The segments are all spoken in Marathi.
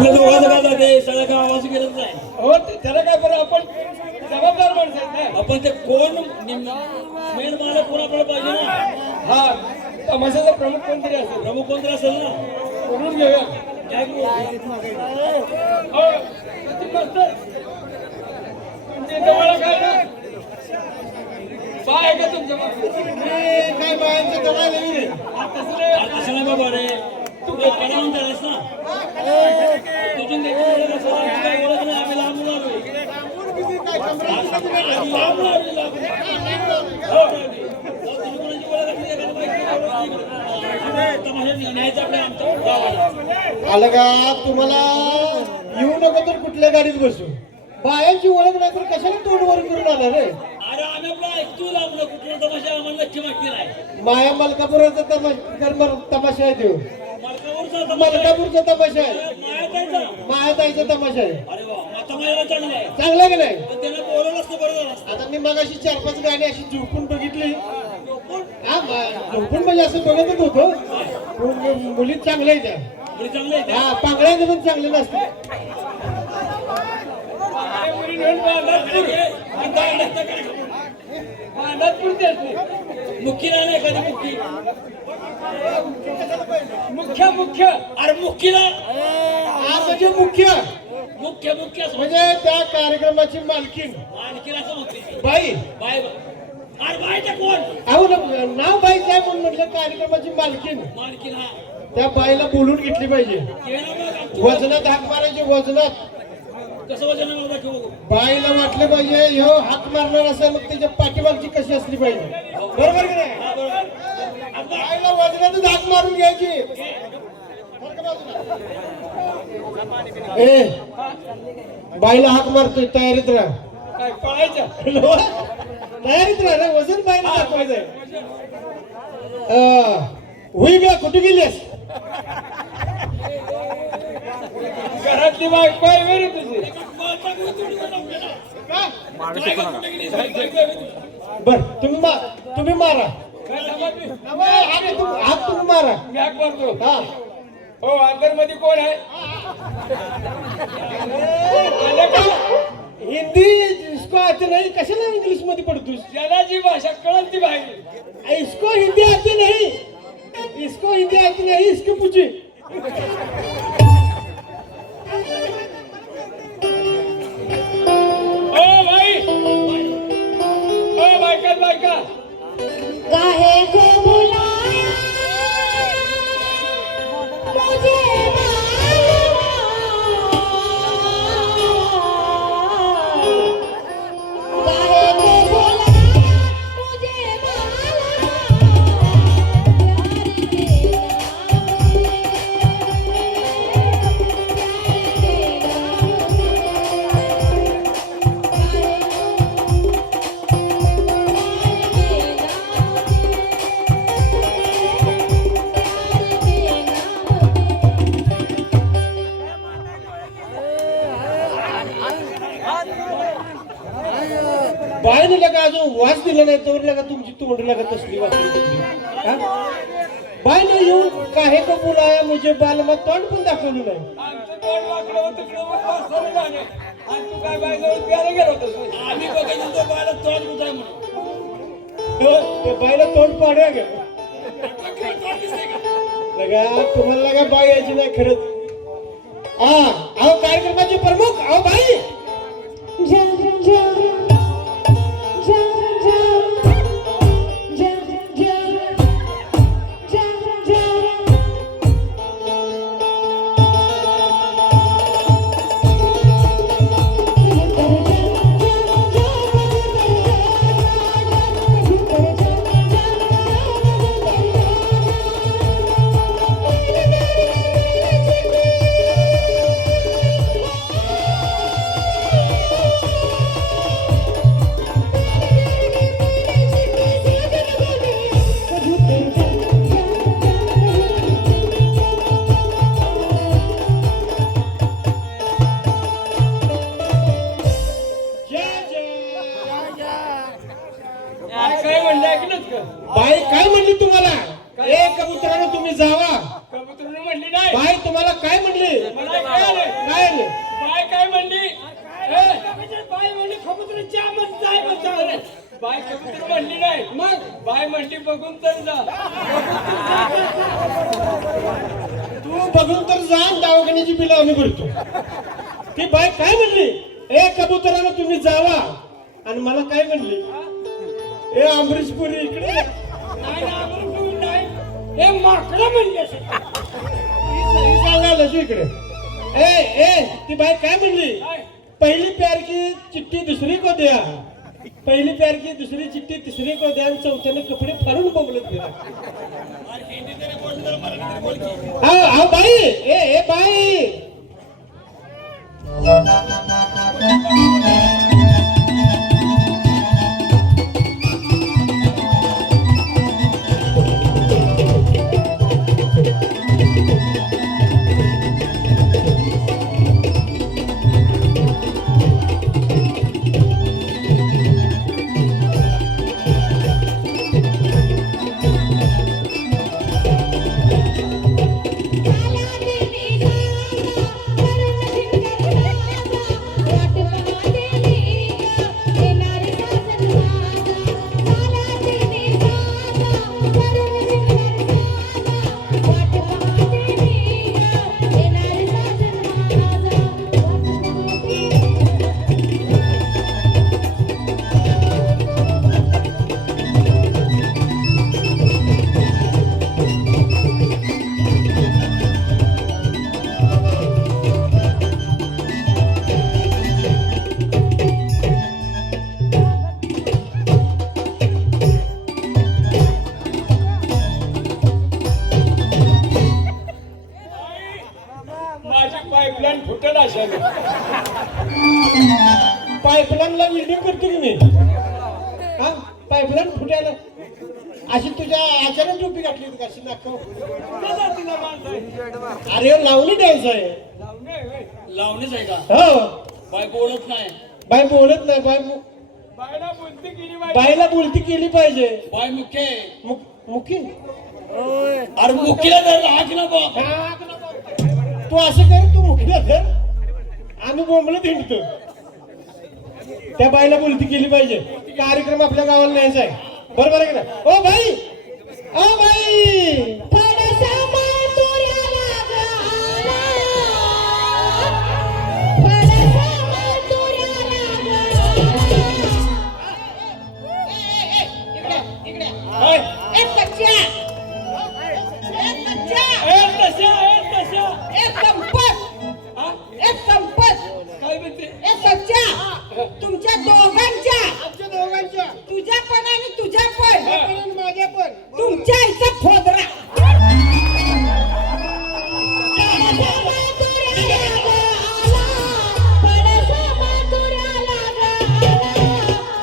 आपल्या दोघांचं काय जाते सगळं काय आवाज गेलंच नाही. हो त्याला काय बरं आपण जबाबदार माणसं आहेत ना. आपण ते कोण मेन मालक कोण आपल्याला पाहिजे ना. हा तमाशाचा प्रमुख कोणतरी असेल. प्रमुख कोणतरी असेल ना. बोलून घेऊया. काय करू? हो, सचिन मास्तर. तुमच्या इथं मला काय ना बाय आहे का तुमच्या काय बायांचं जवळ नाही रे. तसं नाही. असं नाही बाबा रे. तू काय करा म्हणतास ना. तुझून देखील काय ओळख नाही. आम्ही लांबून आलोय. लांबून आलोय, लांबून. हो, तुम्ही कोणाची ओळख असली एखादी माहिती तमाशा न्यायचा आपल्या आमच्या गावाला. आलं का तुम्हाला येऊ नको तर कुठल्या गाडीत बसू. बायांची ओळख नाही तर कशाला तोंड वर करून आला रे. अरे आम्ही आपला ऐकतो लांबलं कुठला तमाशा आम्हाला नक्की माहिती नाही. माया मलकापुराचा तमाशा आहे तो. मलकापूरचा मलकापूरचा तमाशा आहे. मायाताईचा. मायाताईचा तमाशा आहे. अरे वा आता मायाला चांगलं आहे. चांगला की नाही. पण त्याला बोलवलं असतं बरं झालं असतं. आता मी मगाशी 4-5 गाणी अशी झोपून बघितली. हा झोपून म्हणजे असं बघतच होतो. मुली चांगल्या आहेत त्या. मुली चांगली आहे त्या. हा पांगळ्यांचं पण चांगले नसते. मुख्य नाही एखादी मुख्य. मुख्य मुख्य अरे मुख्यला हा म्हणजे मुख्य मुख्य मुख्य असं म्हणजे त्या कार्यक्रमाची मालकीन आणखीन असं म्हणते बाई. बाय अरे बायच्या कोण अहो नाव बाईच आहे म्हणून म्हटलं कार्यक्रमाची मालकीन. मालकीन हा त्या बाईला बोलून घेतली पाहिजे. केलं मग आमचं. वजनात हाक मारायचे. वजनात कसं वजन मला दाखव. बाईला वाटलं पाहिजे ह्यो हाक मारणार असेल मग त्याच्या पाठीमागची कशी असली पाहिजे. बरोबर की नाही. हा बरोबर. बाईला वजनातच हाक मारून घ्यायची. ए बाईला हाक मारतोय तयारीत राहा. काय पळायचं. तयारीत राहा ना. वजन बाईला दाखवायचंय. होई ग कुठे गेलीस. घरातली बायको आहे बरं तुझी. बर तुम्ही मारा. काय समजली? हात तुम्ही मारा. मी हाक मारतो. हा हो अंदर मध्ये कोण आहे. आलं का? हिंदी इसको आते नहीं. कशाला इंग्लिश मध्ये पडतोस. ज्याला जी भाषा कळल ती बाहेर. इसको हिंदी आती नहीं. इसको हिंदी आती नहीं. इसको पूछे. ओ भाई ओ बायका काहे को बुलाया मुझे काहे को बुलाया मुझे बाईने लगा अजून वास दिला नाही तर लगा तुमची तोंड लगा तसली वाटली. बाईने येऊन काहे को बुलाया मुझे बाल मग तोंड पण दाखवलं नाही. आमचं तोंड वाकडं होतं तिकडं मग वासरं झालं. आणि तू काय बायजवळ प्यायला गेलो होतोस. आम्ही बघायचं तो बायला तोंड कुठं आहे म्हणून. ते बाईला तोंड पाडूया ग. लगा तुम्हाला लगा बाई यायची नाही खरंच. हा अहो कार्यक्रमाचे प्रमुख अहो बाई. बघून तर जा. तू बघून तर जा, दवाखान्याची बिलं आम्ही भरतो. ती बाई काय म्हणली, ए कबुतराला तुम्ही जावा, आणि मला काय म्हणली, ए अमरीशपुरी इकडे ये. नाही ना, आम्हाला तू नाही. हे माकडं म्हणजे असेल. ही सांगायला तू इकडे. ए ए ती बाई काय म्हणली, काय? पहली प्यार की चिट्ठी दूसरी को द्या, पहिली प्यार की दुसरी चिठ्ठी तिसरी को द्या, आणि चौथ्याने कपडे फाडून बोलत फिरा. हा बाई, ए बाई, माझी पाईपलाईन फुटल असेल. पाईपलाईनला वेल्डिंग करतो की मी, हा पाईपलाईन फुटायला. अशी तुझ्या आचार्य टोपी घातली होती कशी दाखव. तिला माणसं अरे लावणी डान्स आहे. लावणे होय. लावणीच आहे का? हो, बाय बोलत नाही. बाई बोलत नाही, बायला बोलती केली बाई. बाईला बोलती केली पाहिजे. बाय मुख्य आहे. मुकी अरे मुख्यला धर हाक ना बा. तू असं कर, तू मुकीला धर, आम्ही बोंबलत हिंडतो. त्या बाईला बोलती केली पाहिजे. कार्यक्रम आपल्या गावाला न्यायचा आहे, बरोबर आहे का ना? ओ बाई, ओ बाई, थोडासा माळ तुऱ्याला ग आला, थोडासा माळ तुऱ्याला ग आला. होय. ए कच्च्या, ए संपत, हा? ए संपत, काय म्हणते? ए सच्च्या, तुमच्या दोघांच्या, आमच्या दोघांच्या, तुझ्या पण आणि तुझ्या पण, आणि माझ्या पण, तुमच्या आईचा फोदरा.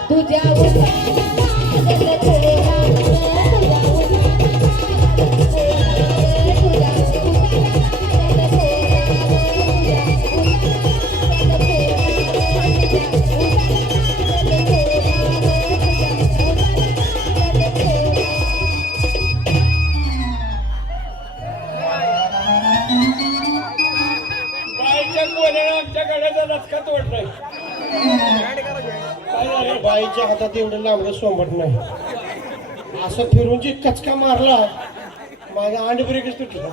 तुझ्या बाईच्या कोल्याने आमच्या गाड्याचा रचका तोडलाय. काय झालं? बाईच्या हातात एवढं लांबडं सोंबट नाही. असं फिरून जी कचका मारला, माझा अंड ब्रेकच तुटला.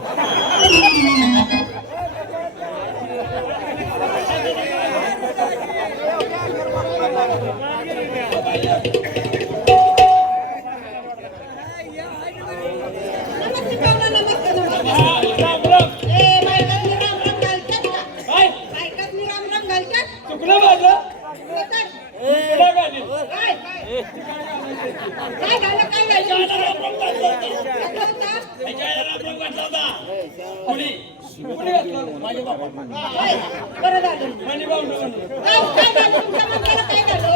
नमस्ते पाहुणा, नमस्ते नमस्ते. हा, राम राम. ए बायकांनी राम राम घालतात का? काय? बायकांनी राम राम घालतात? चुकलं माझं. घालतात? पुढं गाडी. काय काय झालं, काय झालं? घातलं होतं? पुढे घातलं. माझ्या बाबा होय, बरं झालं. आणि बावडं म्हणून. काय झालं तुमच्या माणसाला, काय झालं?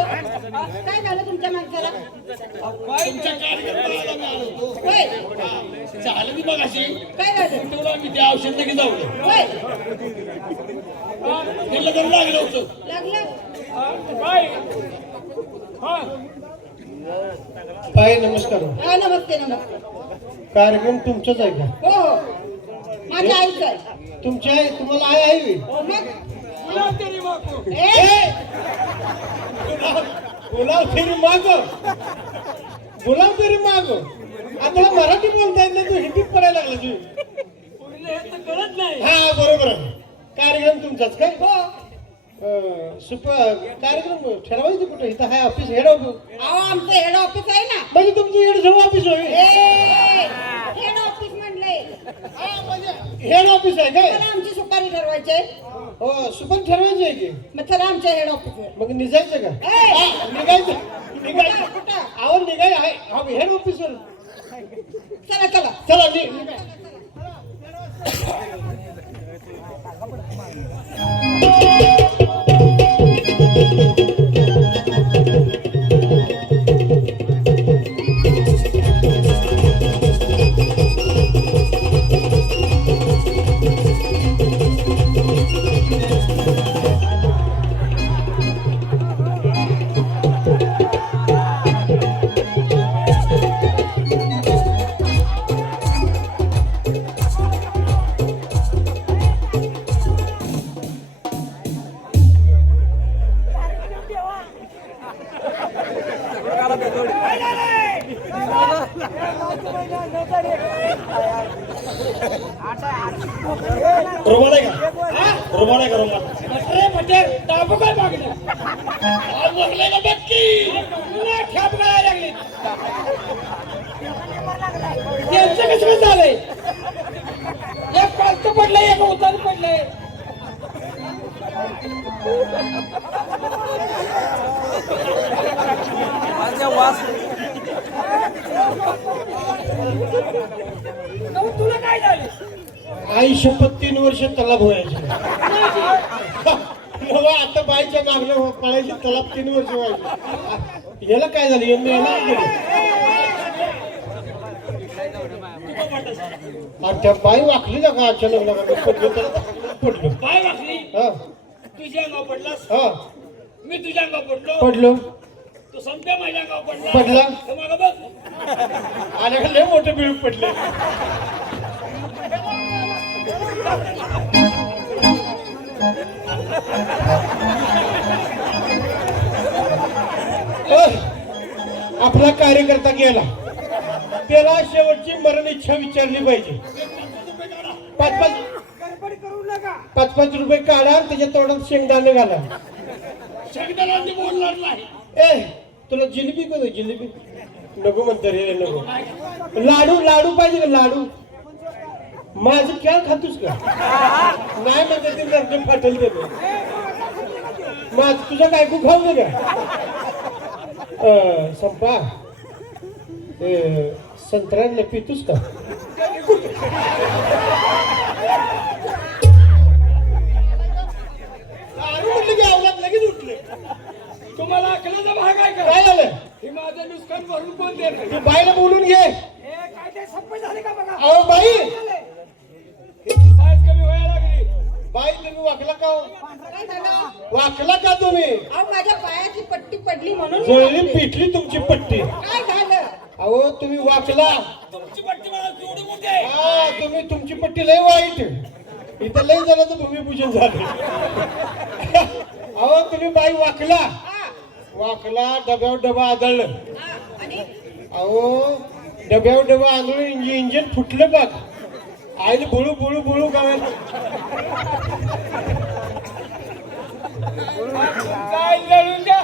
काय झालं तुमच्या माणसाला? काय? तुमच्या कार्यक्रमाला मी आलो होतो. होय, झालं मी बघ अशी काय झालं? तेवढं मी त्या औषध लगेच जाऊ होय, त्याला जर लागलं होतं. लागलं? हा, बाई. हा. बाई नमस्कार. हा, नमस्ते नमस्ते. कार्यक्रम तुमचाच आहे का? हो हो, माझ्या आईचं आहे. तुमच्या आहे, तुम्हाला आई आहे बी? हो मग. पुन्हा तरी बापू. ए, गुलाब फेरी माग, गुलाब फेरी माग. आता तुला मराठी बोलता येत नाही, तू हिंदीत पडायला लागला तू. पुढे हे तर कळत नाही. हा बरोबर आहे. कार्यक्रम तुमचाच काय? हो कार्यक्रम ठरवायचं कुठं? इथं हाय ऑफिस, हेड ऑफिस. अहो आमचं हेड ऑफिस आहे ना. म्हणजे तुमचं हेड जवळ ऑफिस होय? हेड ऑफिस म्हणलंय. हेड ऑफिस आहे काय? चला आमची सुपारी ठरवायची आहे. हो सुपन ठरवायचं आहे की. मग चला आमच्या हेड ऑफिसवर. मग निघायचं का? ए! हा, निघायचं. कुठं? आवड निघाय आहे हेड ऑफिसवर. चला चला. चला निघा. रुमाल आहे का? रुमाल आहे का? रुमाल अरे म्हणजे दाबू काय मागलं? बघले ना नक्की पुन्हा ठ्याप गळायला लागली. त्यांचं कसं झालंय? एक पालतं पडलंय, एक उतार पडलंय. तुला काय झालं? आई शपथ 3 वर्ष तलाब व्हायचे. आता बाईच्या मागणं पळायची तलाब 3 वर्ष व्हायचे. याला काय झालं? आणि त्या बाई वाकली ना का अचानक लगा पडलो तर पडलो. बाय वाकली हा तुझ्या अंगावर पडलास, हा मी तुझ्या अंगावर पडलो, पडलो तू समजा माझ्या अंगावर पडला. पडला. तर मग बघ आणि लय मोठे बिळ पडले. आपला कार्यकर्ता गेला, त्याला शेवटची मरण इच्छा विचारली पाहिजे. 5-5 रुपये काढा आणि त्याच्या तोंडात शेंगदाणे घाला. शेंगदाण्याने बोलणार नाही. ए तुला जिलेबी करू? जिलेबी नको म्हणतो रे. नको. लाडू पाहिजे का? लाडू माझं खेळ खातोस का? नाही म्हणते ते नरडे फाटल देतो. माझ तुझं काय खूप खाऊ दे का? संपा संत्र्याला पितोस का? लाडू म्हटलं की अवलाद लगेच उठले. तुम्हाला अकलेचा भाग आहे का? काय झालं? हे माझं नुकसान भरून कोण देणार? तू बाईला बोलून घे. काय ते सप्पई झाली का बघा? अहो बाई, साईज कमी व्हायला लागली. बाई तुम्ही वाकला का हो? काय झालं? वाकला का तुम्ही? अहो माझ्या पायाची पट्टी पडली म्हणून मी जळली वाकले. पिटली तुमची पट्टी. काय झालं? अहो तुम्ही वाकला. तुमची पट्टी मला केवढी मोठी आहे. हा तुम्ही तुमची पट्टी लय वाईट. इथं लय जणांचं भूमिपूजन झालं. अहो तुम्ही बाई वाकला. हा, वाकला, डब्यावर डबा आदळलं. हा, आणि अहो डब्यावर डबा आदळून इंजिन फुटलं बघ. आईला बुळू बुळू बुळू गावायला. काय जळून द्या.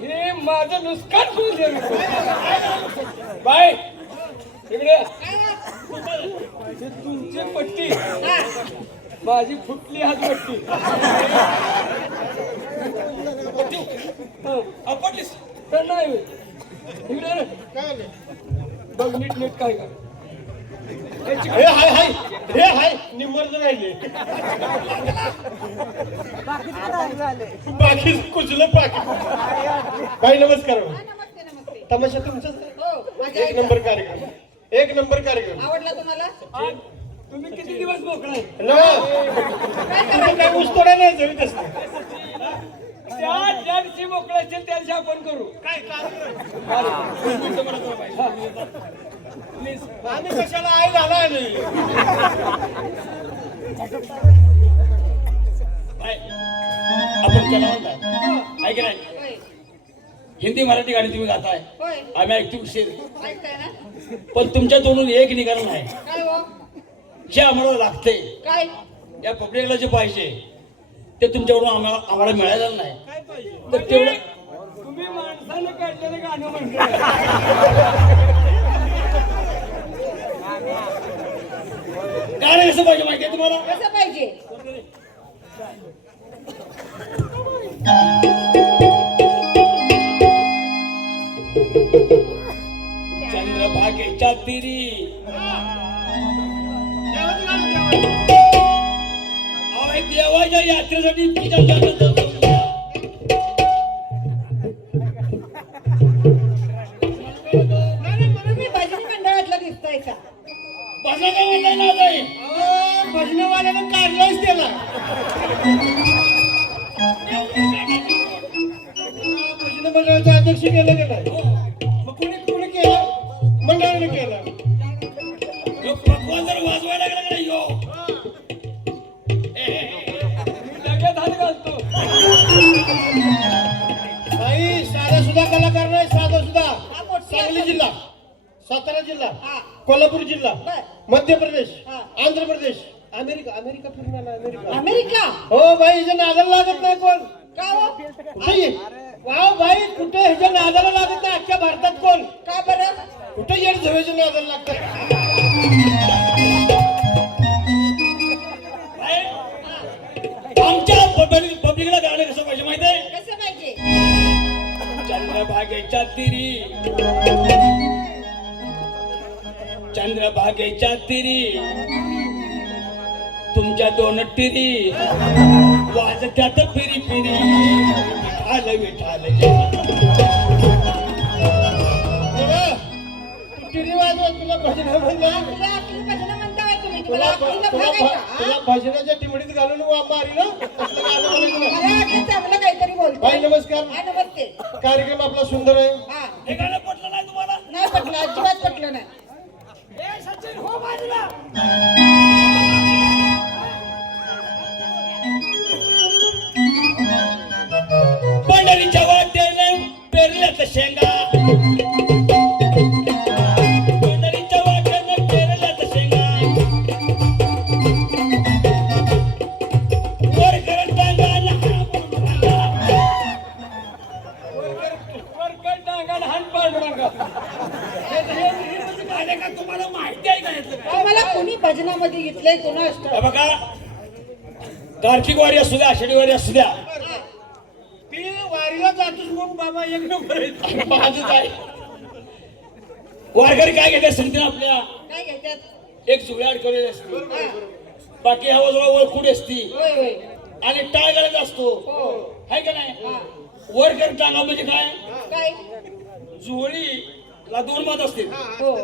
हे माझं नुकसान करून दे. बाय इकडे. हे तुमची पट्टी, हा, माझी फुटली हात पट्टी. आपटलीस तर नाही होय. इकडे रे. काय झालं? बघ नीट काय का. हे हाय हे हाय निमर्ज राहिले. बाकी कुचलं पाकी. बाई नमस्कार. नमस्ते नमस्ते. तमाशा तुमचाच का? हो माझ्या एक नंबर कार्यक्रम. एक नंबर कार्यक्रम. आवडला तुम्हाला? तुम्ही किती दिवस मोकळाय? ना काय ऊस तोडा नाही जमीत असते. त्या दिवशी मोकळा असेल त्या दिवशी आपण करू. काय आम्ही कशाला आई झाला नाही. बाय आपण त्याला म्हणतात ऐक नाही. होय. हिंदी मराठी गाणी तुम्ही गाताय, होय आम्ही ऐकतो उशीर, ऐकताय ना पण तुमच्या तोंडून एक निघालं नाही. काय हो जे आम्हाला लागते काय या पब्लिकला जे पाहिजे ते तुमच्याकडून आम्हाला मिळालेलं नाही. तर तेवढं तुम्ही माणसाने काढलेलं गाणं म्हणतो. गाणं कसं पाहिजे माहितीये तुम्हाला? कसं पाहिजे चंद्रभागेच्या तिरी अहो, देवाच्या यात्रेसाठी इतकी तुम्ही भजनी मंडळातला दिसताय का बसा काय म्हणलाय ना ताई? भजनवाल्यानं काढलाच त्याला. भजन मंडळाचा अध्यक्ष केलं का नाही? मग कोणी केलं? मंडळाने केलं. ह्यो पकवान जर वाजवायला लागला का नाही ह्यो? लगेच हात घालतो. बाई साधा सुद्धा कलाकार नाही, साधा सुद्धा. हा, मोठी सांगली आहे. जिल्हा, सातारा जिल्हा, हा. कोल्हापूर जिल्हा, बर. मध्य प्रदेश, हा. आंध्र प्रदेश, अमेरिका फिरून आला अमेरिका. अमेरिका हो बाई, हिच्या नादाला लागत नाही कोण. का हो कुठे वाव बाई, कुठे ह्याच्या नादाला लागत नाही अख्ख्या भारतात कोण. का बरं कुठे येड झवेच्या नादाला लागतात. आमच्या पब्लिकला गाणं कसं पाहिजे माहितीये? कसं पाहिजे चंद्रभागेच्या तिरी, चंद्रभागेच्या तिरी तुमच्या दोन टिरी वाजत्यात पिरी पिरी विठाल विठाल टिरी वाजवा, तुला भजन म्हणला. तुला आपली भजन म्हणताय तुम्ही तुला तुम्हाला तुला आपली बघायचं तुला भजनाच्या टिमडीत घालून मारी ना. तसलं गाणं म्हणायचं नाही. मला वाटलं चांगलं काहीतरी बोलतो बाई नमस्कार. हा नमस्ते कार्यक्रम आपला सुंदर आहे. हा हे गाणं पटलं नाही तुम्हाला? नाही पटलं अजिबात पटलं नाही पंढरीच्या वाटेने पेरल्यात शेंगा, पंढरीच्या वाटेने पेरल्यात शेंगा वर करत टांगा वरकट डांगा लहान पांडुरंगा. का तुम्हाला माहिती आहे का यातलं काय? मला कोणी भजनामध्ये घेतलंय कोणा असतं हे बघा, कार्तिक वारी असू द्या, आषाढी वारी असू द्या, ती वारीला जातोस मग बाबा एक नंबर आहे. माझंच आहे. वारकरी काय घेतात सांगते ना आपल्या? काय घेतात एक जुळ्या अडकवलेली असते, हा. बाकी ह्या बाजूला ओळखून असती होय होय आणि टाळ घालत असतो, हो आहे का नाही? हा. वर कर टांगा म्हणजे काय? काय जुळीला दोन मात असतील, हो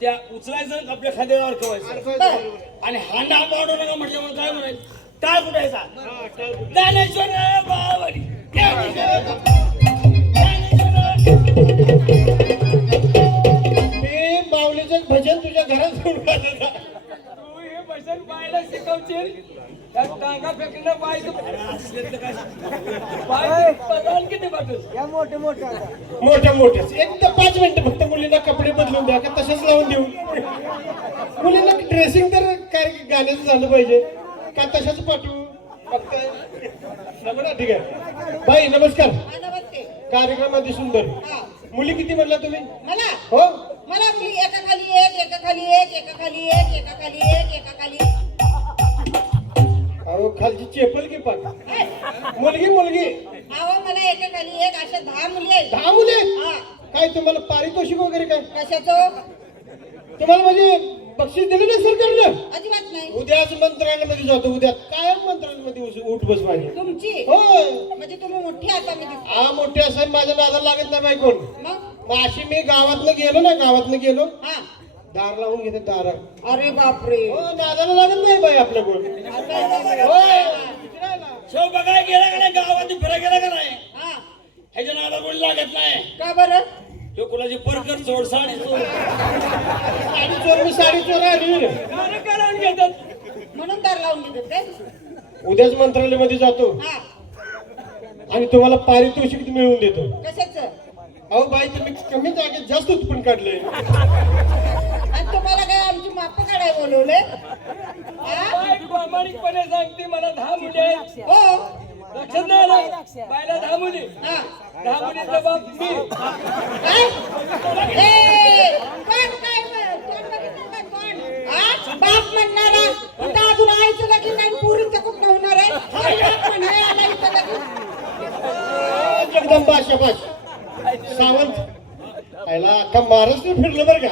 त्या उचलायचं आपल्या खांद्यावर अडकवायचं बर आणि हांडा पाडू नका म्हटल्यावर काय म्हणायचं? टाळ कुठायचा? ज्ञानेश्वर बाबारी, ज्ञानेश्वर, ज्ञानेश्वर. ते माऊलीचं भजन तुझ्या घरात सुरू करत होता. तू हे भजन पाहायला शिकवशील. त्या टांगा फेकणं पाहिजे. पाय बदल किती बदल मोठ्या मोठ्याच एक 5 मिनिटं फक्त मुलींना कपडे बदलून द्या का तसंच लावून देऊ. मुलींना ड्रेसिंग तर काय गाण्याचं झालं पाहिजे का तशाच पाठवू फक्त नको ना. ठीक आहे बाई नमस्कार. हा नमस्ते कार्यक्रम अति सुंदर. हा मुली किती म्हणला तुम्ही? मला हो मला मुली एका खाली एक एका खाली एक एका खाली एक एका खाली एक एका खाली अहो खालची चेपल की पाठ. हाय. मुलगी मुलगी अहो मला एका खाली एक अशा 10 मुली आहेत 10 मुली हा काय तुम्हाला पारितोषिक वगैरे काय कशाचं तुम्हाला म्हणजे बक्षीस दिलं ना सरकारनं? अजिबात नाही उद्याच मंत्रालयामध्ये जातो. उद्या कायम मंत्रालयामध्ये उठ बस माझी. तुमची होय म्हणजे तुम्ही मोठी आता मी दिसते हा मोठे असं माझ्या नादाला लागत नाही बाई कोण. मग मग अशी मी गावातनं गेलो ना, गावातनं गेलो हा दार लावून घेते दार. अरे बापरे हो नादाला लागत नाही बाई आपल्या कोण. होय विचारायला. शो बघायला गेला का नाही, गावात फिरायला गेला का नाही, हा ह्याच्या नादा कोणी लागत नाही. का बरं तो कुणाची परकर चोड साडी चोड साडी चोर मी साडी चोर आली. गाणं करावून घेतात. म्हणून दार लावून घेतात काय उद्याच मंत्रालयामध्ये जातो हा आणि तुम्हाला पारितोषिक मिळवून देतो. कशाचं अहो बाई तुम्ही कमी जागेत जास्त उत्पन्न काढलंय. आणि तुम्हाला काय आमची माप काढाय बोलवले बाई प्रामाणिकपणे सांगते मला 10 मुली आहेत. हो लक्षात नाही आलं? बाईला 10 मुली. हा 10 मुलीचा बाप मी. काय ए कोण काय कोण बघितलं का कोण हा बाप म्हणणारा आता अजून आईचं लगीन नाही पुरीचं कुठं होणार आहे अरे बाप म्हणाय आला इथं लगीन जगदंबा शाबास सावंत आयला अख्खा महाराष्ट्र फिरलं बरं का.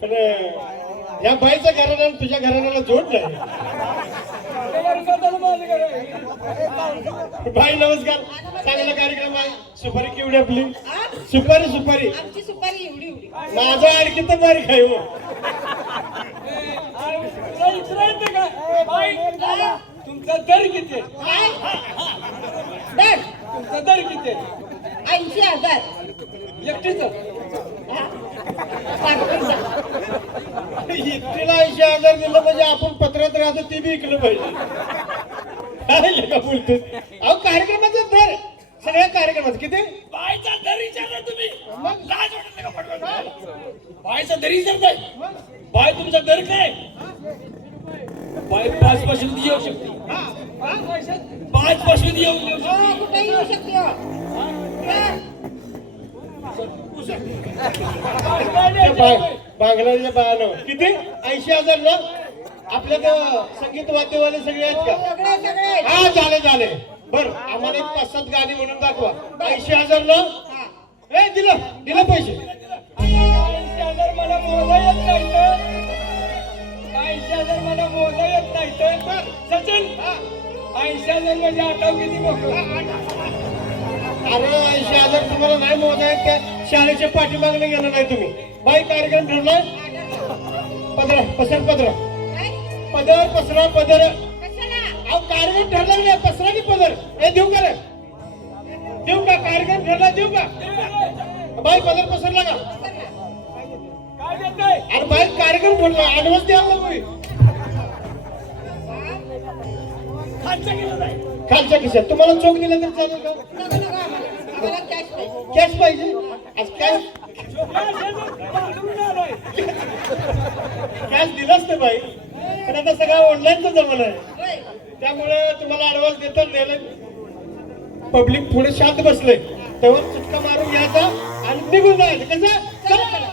पण या बाईच्या घराण्याला तुझ्या घराण्याला जोड नाही. माझं घर आहे. बाई नमस्कार. चांगला कार्यक्रम आहे. सुपारी केवढी आपली? हा? सुपारी आमची सुपारी एवढी एवढी माझा आणखी तर बारीक आहे हो. तुला विचारायचं का? बाई, तुमचा दर किती आहे? काय दर तुमचा दर किती आहे? 80,000 एकटीचं? हा? पाठवून इतकीला 80,000 दिलं म्हणजे आपण पत्रात राहतो ते बी ऐकलं पाहिजे. काय का बोलतो अहो कार्यक्रमाचा दर सगळ्या कार्यक्रमात किती? बायचा दर विचारला तुम्ही मग लाज वाटत का पटकन? बायचा दर विचारताय? बाय तुमचा दर काय? बाय 5 पासून येऊ शकते. 5 पासून येऊ शकते. हो कुठे येऊ शकते हो बांगलाच्या बायानं किती? 80,000 ना? आपल्या त्या संगीत वाद्यवाले सगळे आहेत का? सगळे सगळे हा झाले बर आम्हाला एक 5-7 गाणी म्हणून दाखवा. 80,000 ना? हा ए दिलं पैसे. 80,000 मला मोजा येत नाही तर 80,000 मला मोजा येत नाही तर सचिन 80,000 म्हणजे आठव किती मोठं? अरे 80,000 तुम्हाला नाही मोजाय त्या शाळेच्या पाठीमागणे गेलं नाही तुम्ही. बाई कार्यक्रम ठरलाय पदर काय पदर पसरा पदर कशाला अहो कार्यक्रम ठरला नाही पसरा की पदर हे देऊ का रे? देऊ का? कार्यक्रम ठरला देऊ का? बाई पदर पसरला का? काय देत नाही? अरे बाई कार्यक्रम ठरला ऍडव्हान्स द्यायला लागलोय. खालच्या खिशात तुम्हाला चोख दिला तर चालेल का? नको नको आम्हाला कॅश पाहिजे कॅश पाहिजे. आज कॅश दिलाच नाही बाई पण आता सगळा ऑनलाईनचा जमाना आहे. होय त्यामुळे तुम्हाला ऍडव्हान्स देतात द्यायला पब्लिक थोडे शांत बसले तेव्हा चटका मारून घ्यायचा आणि निघून जायचं कसं? चला